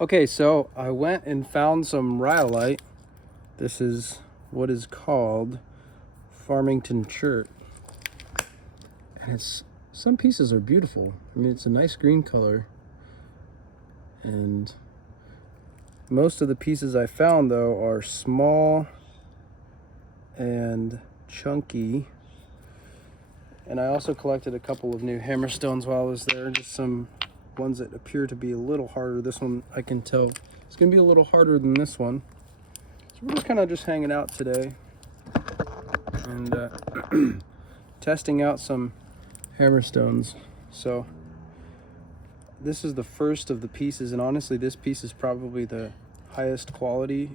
Okay, so I went and found some rhyolite. This is what is called Farmington chert. And some pieces are beautiful. I mean, it's a nice green color. And most of the pieces I found, though, are small and chunky. And I also collected a couple of new hammerstones while I was there, just some ones that appear to be a little harder. This one, I can tell, it's gonna be a little harder than this one. So we're kind of just hanging out today and testing out some hammerstones. So this is the first of the pieces, and honestly, this piece is probably the highest quality.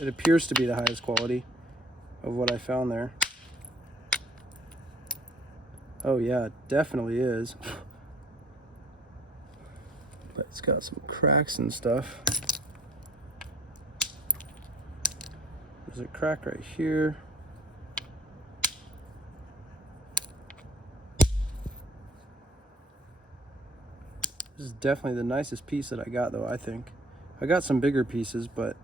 It appears to be the highest quality of what I found there. Oh yeah, it definitely is. But it's got some cracks and stuff. There's a crack right here. This is definitely the nicest piece that I got, though, I think. I got some bigger pieces, but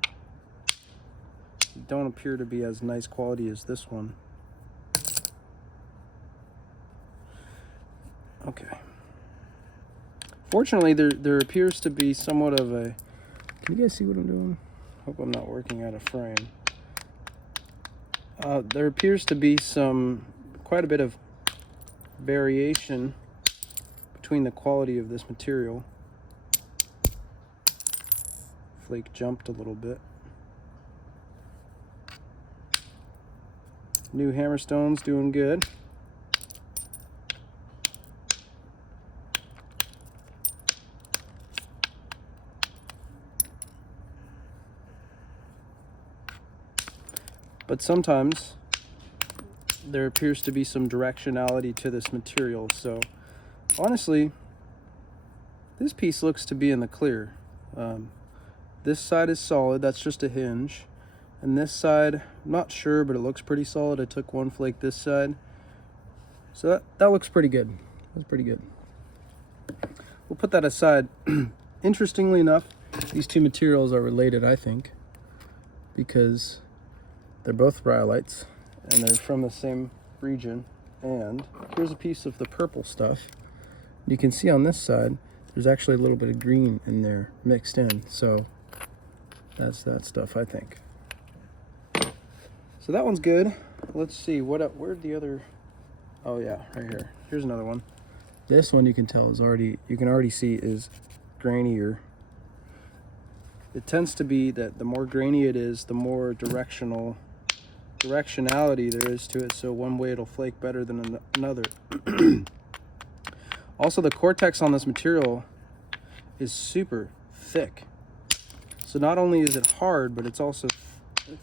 they don't appear to be as nice quality as this one. Okay. Fortunately, there appears to be somewhat of a... Can you guys see what I'm doing? Hope I'm not working out of frame. There appears to be quite a bit of variation between the quality of this material. Flake jumped a little bit. New hammerstones doing good. But sometimes there appears to be some directionality to this material. So honestly, this piece looks to be in the clear. This side is solid, that's just a hinge. And this side, I'm not sure, but it looks pretty solid. I took one flake this side. So that looks pretty good. That's pretty good. We'll put that aside. Interestingly enough, these two materials are related, I think, because they're both rhyolites and they're from the same region. And here's a piece of the purple stuff. You can see on this side, there's actually a little bit of green in there mixed in. So that's that stuff, I think. So that one's good. Let's see, where'd the other, oh yeah, right here. Here's another one. This one you can tell is you can already see is grainier. It tends to be that the more grainy it is, the more directionality there is to it. So one way it'll flake better than another. Also, the cortex on this material is super thick. So not only is it hard, but it's also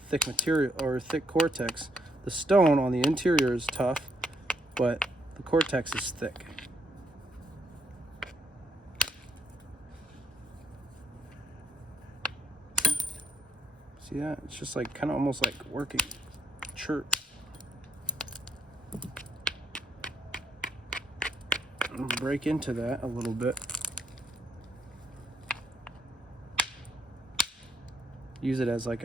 thick material, or thick cortex. The stone on the interior is tough, but the cortex is thick. See that? It's just like kind of almost like working chert. I'll break into that a little bit. Use it as like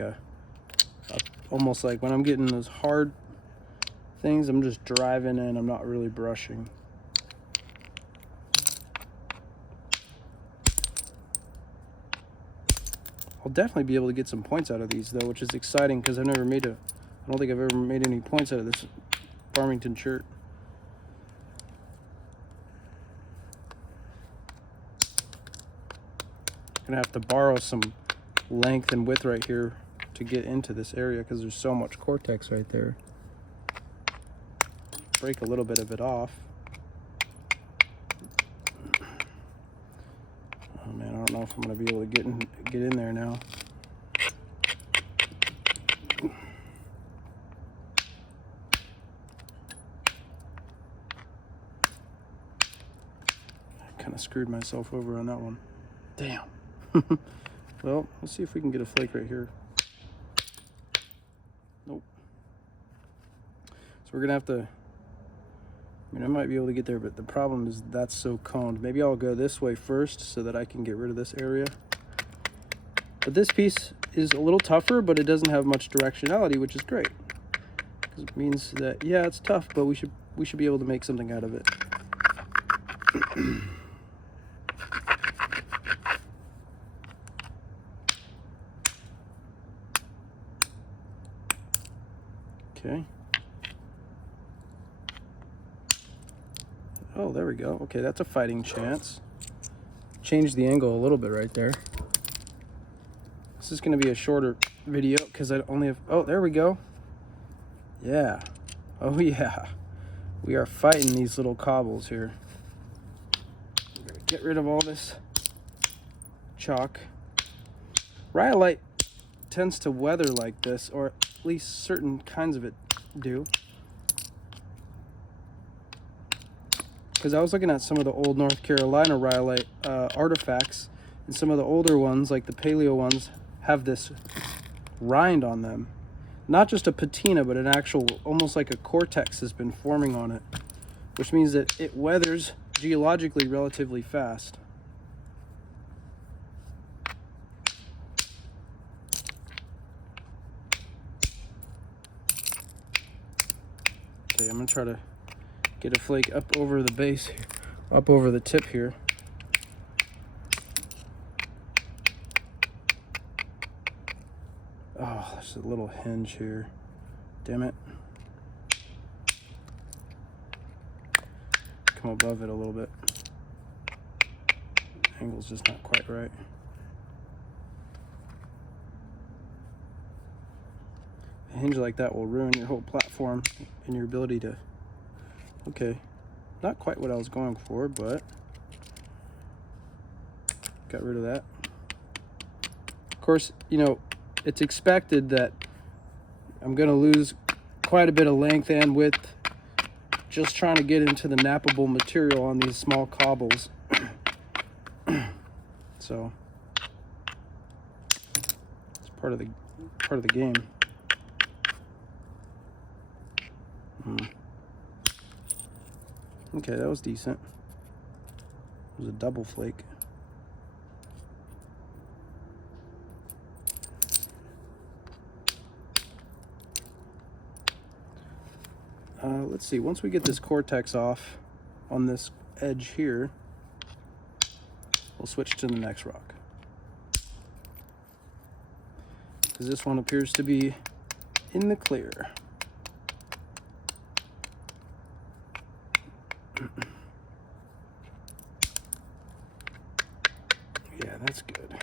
almost like when I'm getting those hard things, I'm just driving in, I'm not really brushing. I'll definitely be able to get some points out of these though, which is exciting because I don't think I've ever made any points out of this Farmington chert. Gonna have to borrow some length and width right here to get into this area because there's so much cortex right there. Break a little bit of it off. Oh man, I don't know if I'm gonna be able to get in there now. I kind of screwed myself over on that one. Damn. Well, let's see if we can get a flake right here. Nope. So we're gonna have to, I mean, I might be able to get there, but the problem is that's so coned. Maybe I'll go this way first so that I can get rid of this area. But this piece is a little tougher, but it doesn't have much directionality, which is great. Because it means that, yeah, it's tough, but we should be able to make something out of it. Okay. Oh, there we go. Okay, that's a fighting chance. Change the angle a little bit right there. This is going to be a shorter video because I only have... Oh, there we go. Yeah. Oh, yeah. We are fighting these little cobbles here. We're going to get rid of all this chalk. Rhyolite tends to weather like this, or at least certain kinds of it do. Because I was looking at some of the old North Carolina rhyolite artifacts, and some of the older ones, like the paleo ones, have this rind on them. Not just a patina, but an actual, almost like a cortex has been forming on it, which means that it weathers geologically relatively fast. Okay, I'm gonna try to get a flake up over the base here, up over the tip here. Oh, there's a little hinge here. Damn it. Come above it a little bit. Angle's just not quite right. A hinge like that will ruin your whole platform and your ability to... Okay, not quite what I was going for, but got rid of that. Of course, you know, it's expected that I'm going to lose quite a bit of length and width just trying to get into the nappable material on these small cobbles. So it's part of the game. Okay, that was decent. It was a double flake. Let's see, once we get this cortex off on this edge here, we'll switch to the next rock. Because this one appears to be in the clear. Yeah, that's good.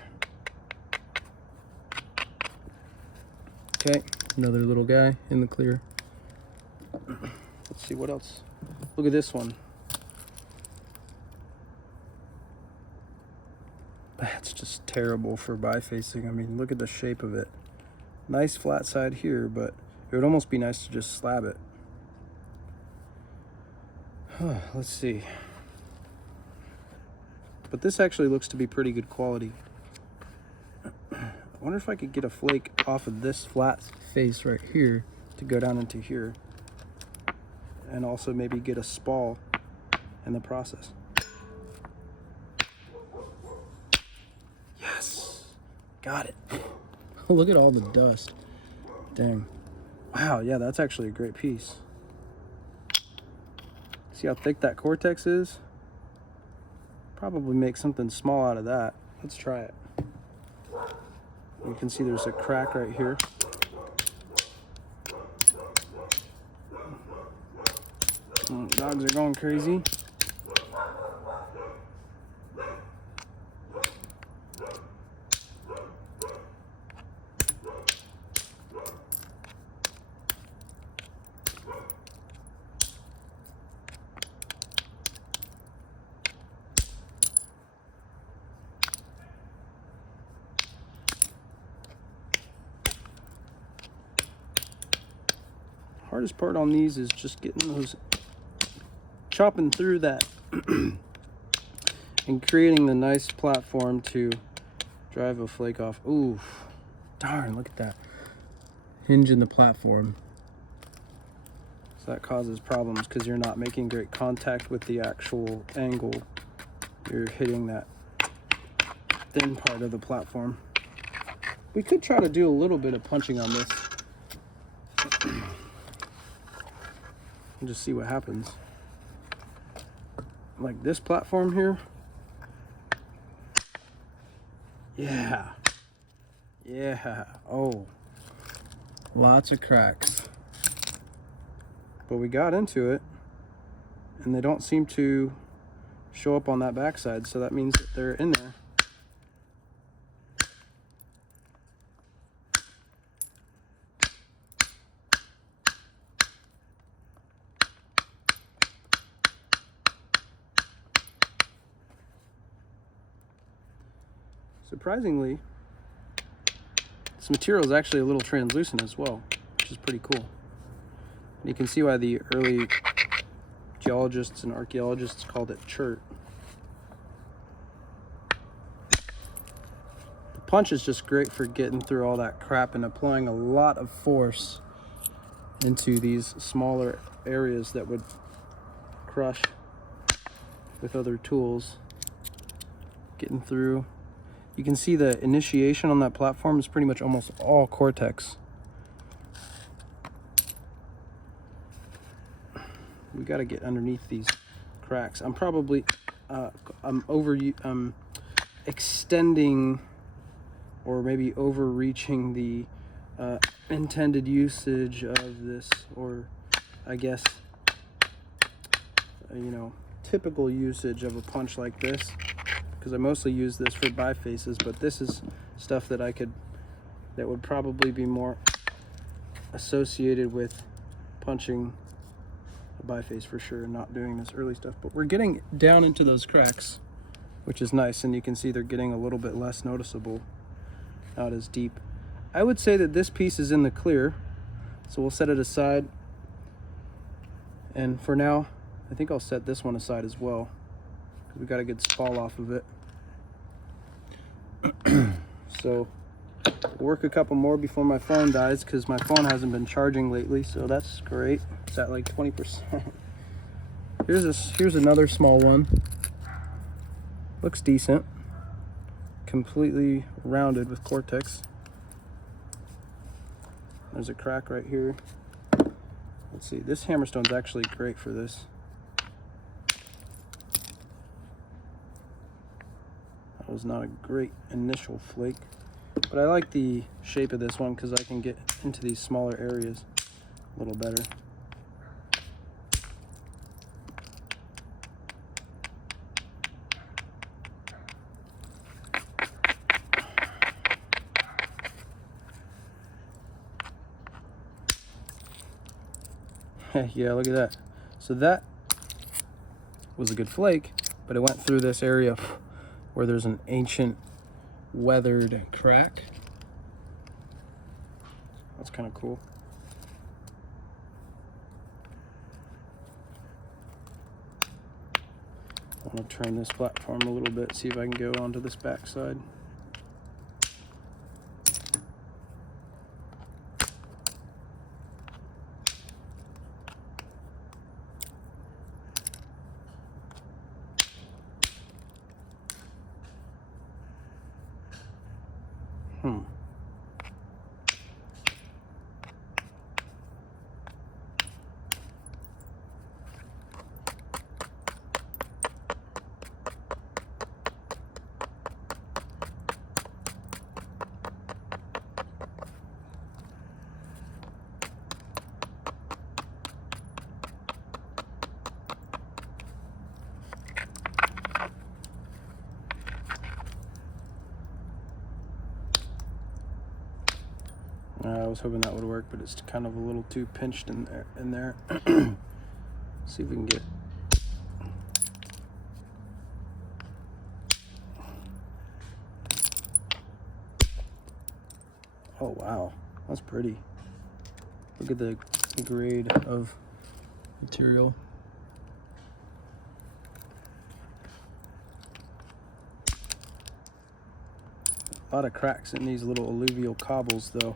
Okay, another little guy in the clear. Let's see what else. Look at this one. That's just terrible for bifacing. I mean, look at the shape of it. Nice flat side here, but it would almost be nice to just slab it. Let's see. But this actually looks to be pretty good quality. I wonder if I could get a flake off of this flat face right here to go down into here. And also maybe get a spall in the process. Yes, got it. Look at all the dust. Dang. Wow, yeah, that's actually a great piece. See how thick that cortex is? Probably make something small out of that. Let's try it. You can see there's a crack right here. Dogs are going crazy. Hardest part on these is just getting those, chopping through that and creating the nice platform to drive a flake off. Ooh, darn, look at that hinge in the platform. So that causes problems because you're not making great contact with the actual angle. You're hitting that thin part of the platform. We could try to do a little bit of punching on this and just see what happens. Like this platform here. Yeah. Yeah. Oh. Lots of cracks. But we got into it, and they don't seem to show up on that backside, so that means that they're in there. Surprisingly, this material is actually a little translucent as well, which is pretty cool. And you can see why the early geologists and archaeologists called it chert. The punch is just great for getting through all that crap and applying a lot of force into these smaller areas that would crush with other tools. Getting through. You can see the initiation on that platform is pretty much almost all cortex. We got to get underneath these cracks. I'm probably extending or maybe overreaching the intended usage of this, or I guess typical usage of a punch like this, because I mostly use this for bifaces, but this is stuff that that would probably be more associated with punching a biface for sure, and not doing this early stuff. But we're getting down into those cracks, which is nice, and you can see they're getting a little bit less noticeable, not as deep. I would say that this piece is in the clear, so we'll set it aside. And for now, I think I'll set this one aside as well, because we got a good spall off of it. So we'll work a couple more before my phone dies, because my phone hasn't been charging lately, so that's great. It's at like 20%. Here's another small one. Looks decent. Completely rounded with cortex. There's a crack right here. Let's see, this hammerstone's actually great for this. That was not a great initial flake, but I like the shape of this one because I can get into these smaller areas a little better. Yeah, look at that. So that was a good flake, but it went through this area where there's an ancient weathered crack. That's kind of cool. I want to turn this platform a little bit, see if I can go onto this backside. I was hoping that would work, but it's kind of a little too pinched in there. See if we can get. Oh wow, that's pretty. Look at the grade of material. A lot of cracks in these little alluvial cobbles though.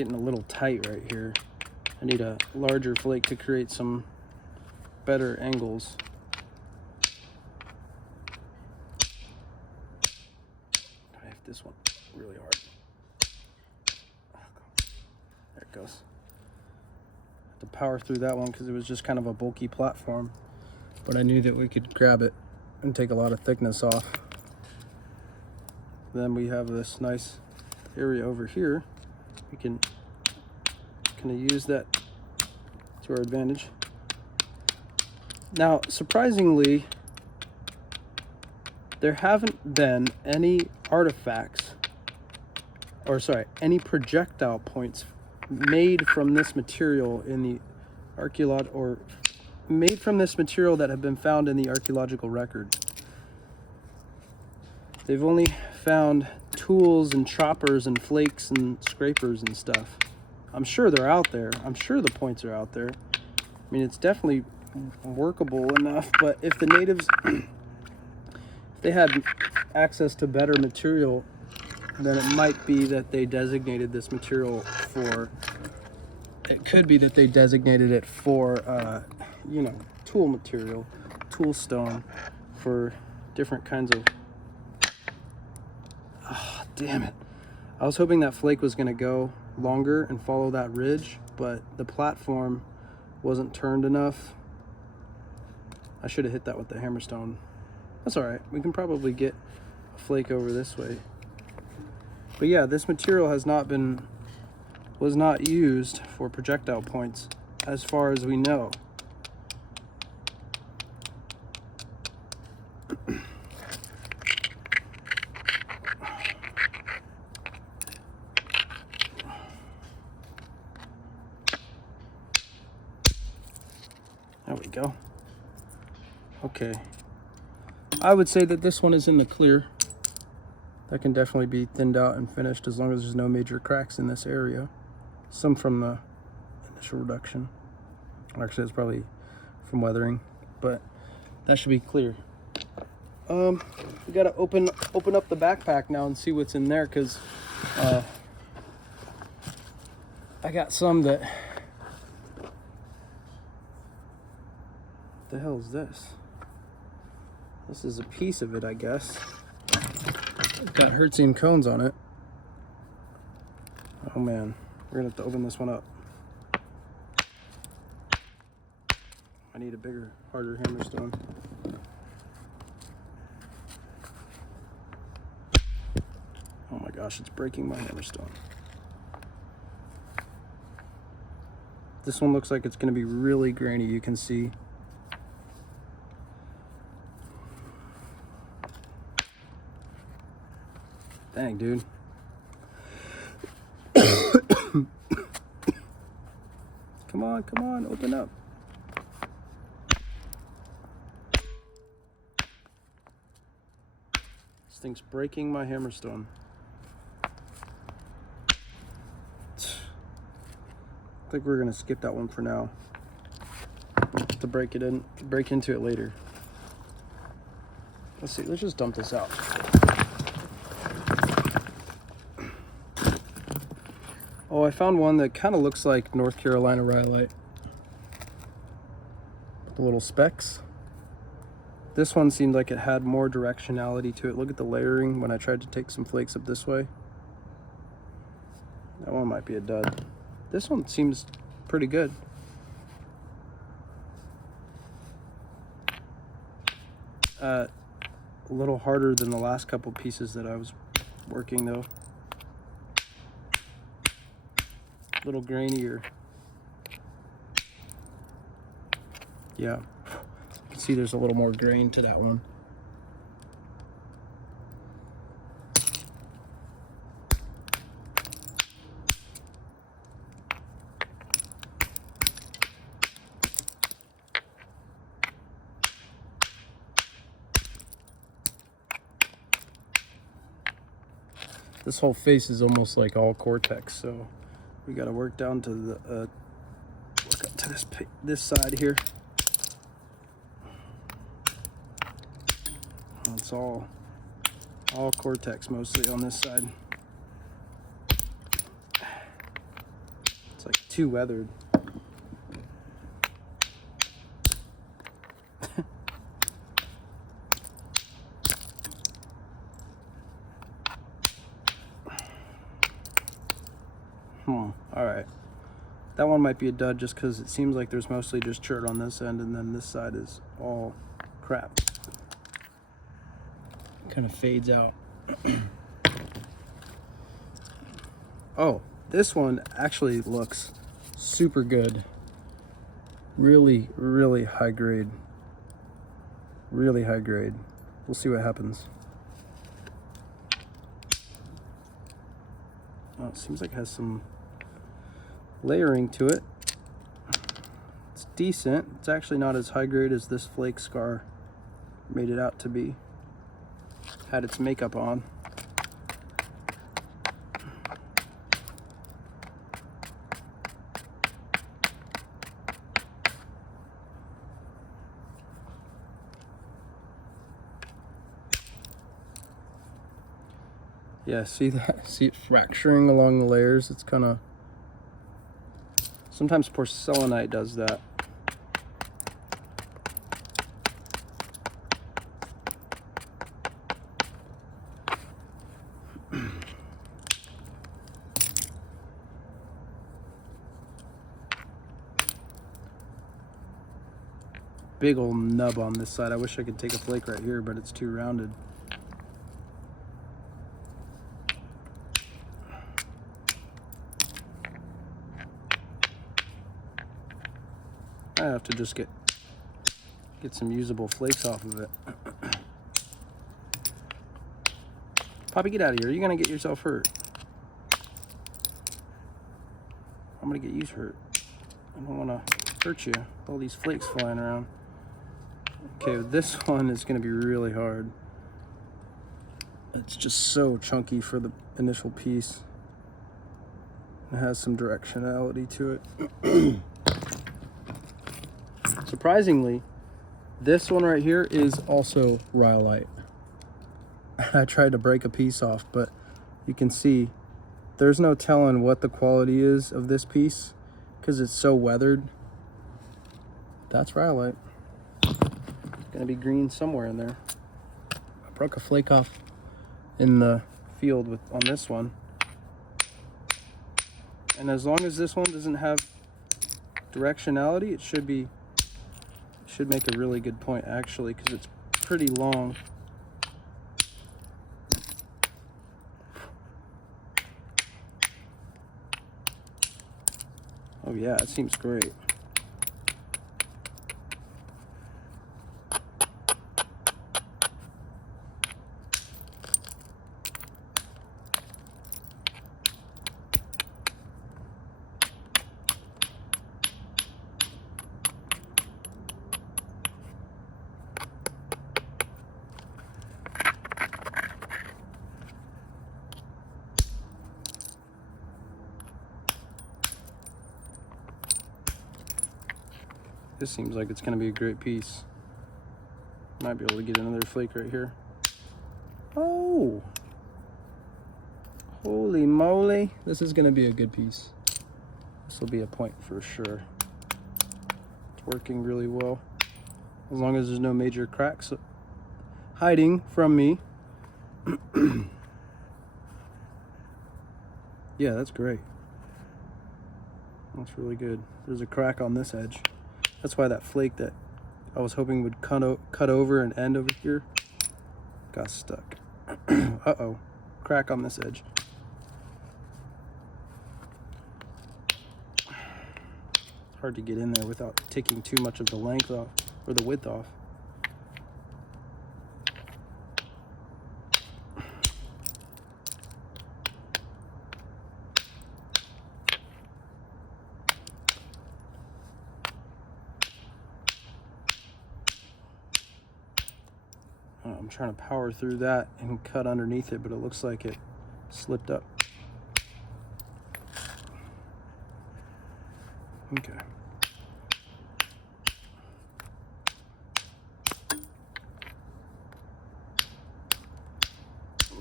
getting a little tight right here. I need a larger flake to create some better angles. I hit this one really hard. There it goes. To power through that one because it was just kind of a bulky platform, but I knew that we could grab it and take a lot of thickness off. Then we have this nice area over here. We can kind of use that to our advantage. Now, surprisingly, there haven't been any artifacts, or sorry, any projectile points made from this material in the made from this material that have been found in the archaeological record. They've only found tools and choppers and flakes and scrapers and stuff. I'm sure they're out there. I'm sure the points are out there. I mean, it's definitely workable enough, but if the natives, if they had access to better material, then it might be that they designated this material for, it could be that they designated it for, you know, tool material, tool stone, for different kinds of, oh, damn it. I was hoping that flake was going to go longer and follow that ridge, but the platform wasn't turned enough. I should have hit that with the hammerstone. That's all right. We can probably get a flake over this way. But yeah, this material was not used for projectile points as far as we know. There we go. Okay. I would say that this one is in the clear. That can definitely be thinned out and finished as long as there's no major cracks in this area. Some from the initial reduction. Actually, it's probably from weathering, but that should be clear. We gotta open up the backpack now and see what's in there, because I got some that. What the hell is this? This is a piece of it, I guess. It's got Hertzian cones on it. Oh man, we're gonna have to open this one up. I need a bigger, harder hammerstone. Oh my gosh, it's breaking my hammerstone. This one looks like it's gonna be really grainy, you can see. Dang, dude. Come on, open up. This thing's breaking my hammerstone. I think we're gonna skip that one for now. To break into it later. Let's see, let's just dump this out. Oh, I found one that kind of looks like North Carolina Rhyolite. The little specks. This one seemed like it had more directionality to it. Look at the layering when I tried to take some flakes up this way. That one might be a dud. This one seems pretty good. A little harder than the last couple pieces that I was working though. A little grainier. Yeah, you can see there's a little more grain to that one. This whole face is almost like all cortex, so we got to work down to the work up to this side here. It's all cortex mostly on this side. It's like too weathered. All right. That one might be a dud just because it seems like there's mostly just chert on this end, and then this side is all crap. Kind of fades out. Oh, this one actually looks super good. Really, really high grade. Really high grade. We'll see what happens. Oh, it seems like it has some layering to it. It's decent. It's actually not as high grade as this flake scar made it out to be. Had its makeup on. Yeah, see that? See it fracturing along the layers? It's kind of... Sometimes porcelainite does that. Big old nub on this side. I wish I could take a flake right here, but it's too rounded. I have to just get some usable flakes off of it. Poppy, get out of here. You're gonna get yourself hurt. I'm gonna get you hurt. I don't wanna hurt you. All these flakes flying around. Okay, this one is gonna be really hard. It's just so chunky for the initial piece. It has some directionality to it. Surprisingly, this one right here is also Rhyolite. I tried to break a piece off, but you can see there's no telling what the quality is of this piece because it's so weathered. That's Rhyolite. It's gonna be green somewhere in there. I broke a flake off in the field on this one. And as long as this one doesn't have directionality, it should make a really good point actually, because it's pretty long. Oh yeah, it seems great. This seems like it's going to be a great piece. Might be able to get another flake right here. Oh! Holy moly. This is going to be a good piece. This will be a point for sure. It's working really well. As long as there's no major cracks hiding from me. Yeah, that's great. That's really good. There's a crack on this edge. That's why that flake that I was hoping would cut over and end over here got stuck. Uh-oh. Crack on this edge. Hard to get in there without taking too much of the length off or the width off. I'm trying to power through that and cut underneath it, but it looks like it slipped up. Okay.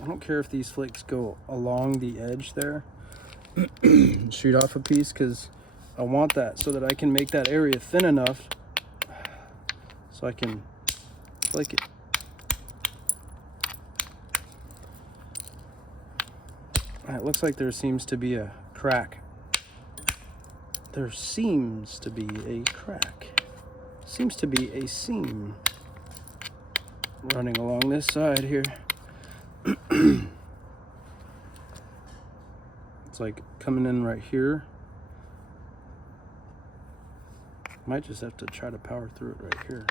I don't care if these flakes go along the edge there. shoot off a piece because I want that so that I can make that area thin enough so I can flake it. It looks like there seems to be a crack. There seems to be a crack. Seems to be a seam running along this side here. It's like coming in right here. Might just have to try to power through it right here.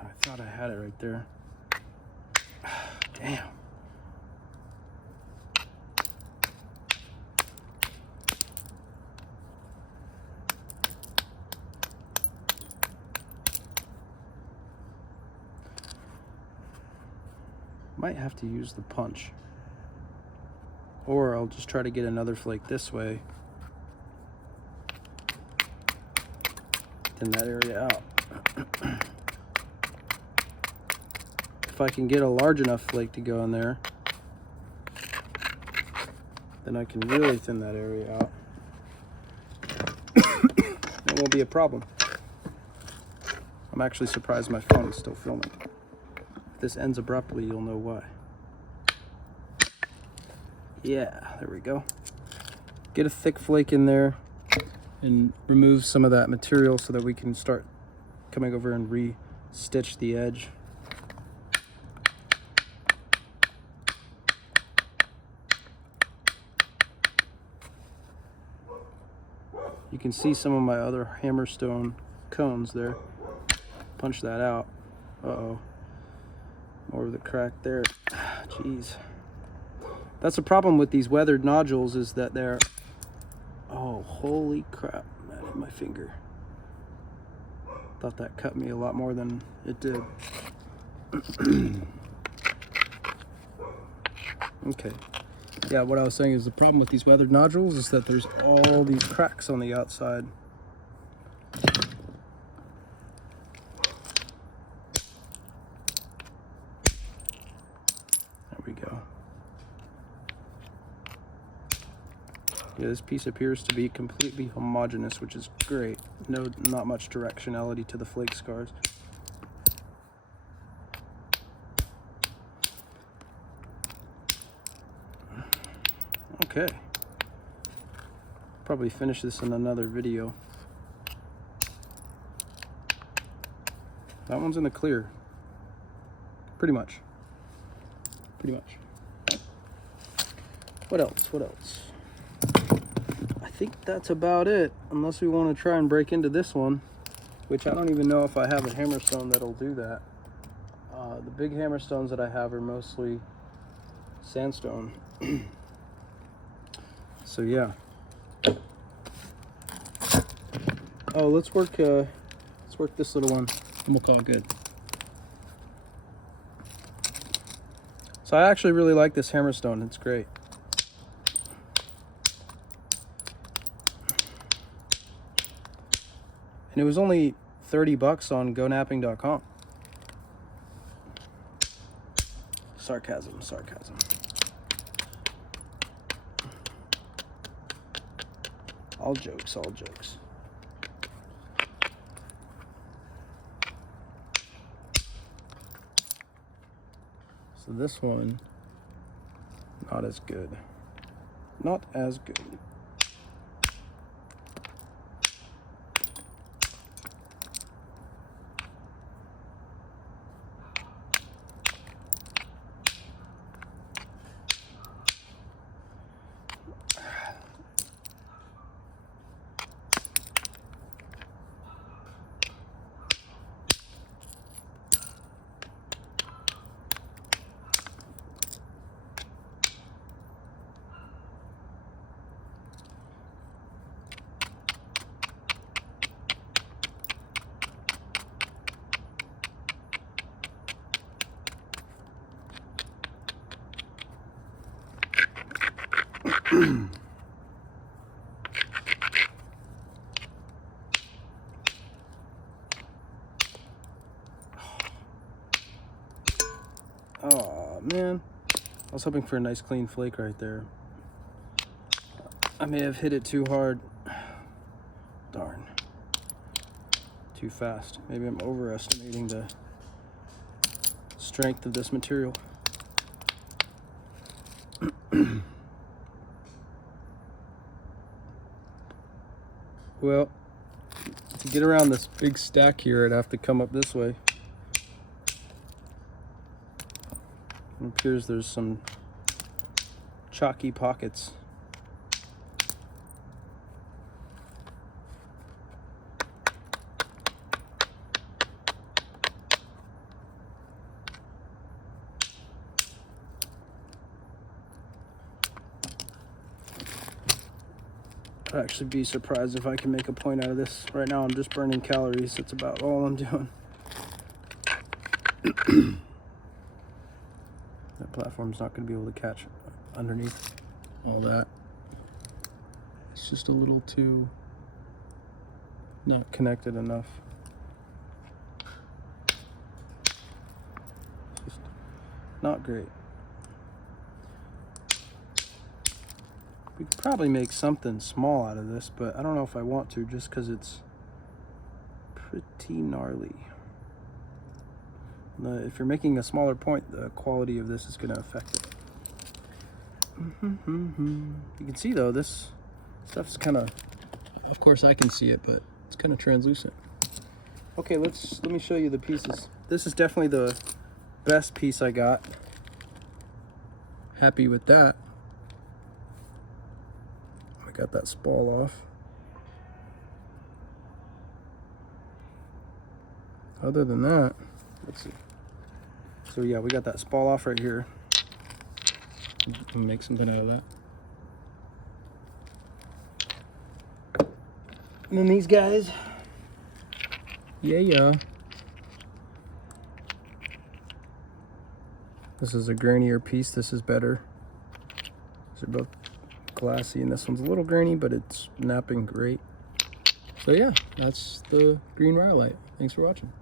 I thought I had it right there. Damn. Might have to use the punch. Or I'll just try to get another flake this way. Thin that area out. If I can get a large enough flake to go in there, then I can really thin that area out. It won't be a problem. I'm actually surprised my phone is still filming. If this ends abruptly, you'll know why. Yeah, there we go. Get a thick flake in there and remove some of that material so that we can start coming over and re-stitch the edge. You can see some of my other hammerstone cones there. Punch that out. Uh-oh. More of the crack there. Jeez. That's the problem with these weathered nodules, is that they're... Oh, holy crap. That hit my finger. Thought that cut me a lot more than it did. Okay. Yeah, what I was saying is the problem with these weathered nodules is that there's all these cracks on the outside. There we go. Yeah, this piece appears to be completely homogeneous, which is great. Not much directionality to the flake scars. Okay. Probably finish this in another video. That one's in the clear. Pretty much. Pretty much. What else? What else? I think that's about it, unless we want to try and break into this one, which I don't even know if I have a hammerstone that'll do that. The big hammerstones that I have are mostly sandstone. So yeah. Oh, let's work this little one, and we'll call it good. So I actually really like this hammerstone. It's great. And it was only 30 bucks on gonapping.com. Sarcasm, sarcasm. All jokes, all jokes. So this one, not as good. Not as good. Oh man, I was hoping for a nice clean flake right there. I may have hit it too hard. Darn. Too fast. Maybe I'm overestimating the strength of this material. Well, to get around this big stack here, I'd have to come up this way. It appears there's some chalky pockets. I'd actually be surprised if I can make a point out of this. Right now I'm just burning calories. That's about all I'm doing. That platform's not going to be able to catch underneath all that. It's just a little too not connected enough. Just not great. We could probably make something small out of this, but I don't know if I want to, just because it's pretty gnarly. If you're making a smaller point, the quality of this is going to affect it. You can see though, this stuff's kind of course I can see it, but it's kind of translucent. Okay, let me show you the pieces. This is definitely the best piece I got. Happy with that. I got that spall off. Other than that, let's see. So yeah, we got that spall off right here. I'll make something out of that. And then these guys. Yeah. This is a grainier piece. This is better. These are both glassy, and this one's a little grainy, but it's napping great. So yeah, that's the green Rhyolite. Thanks for watching.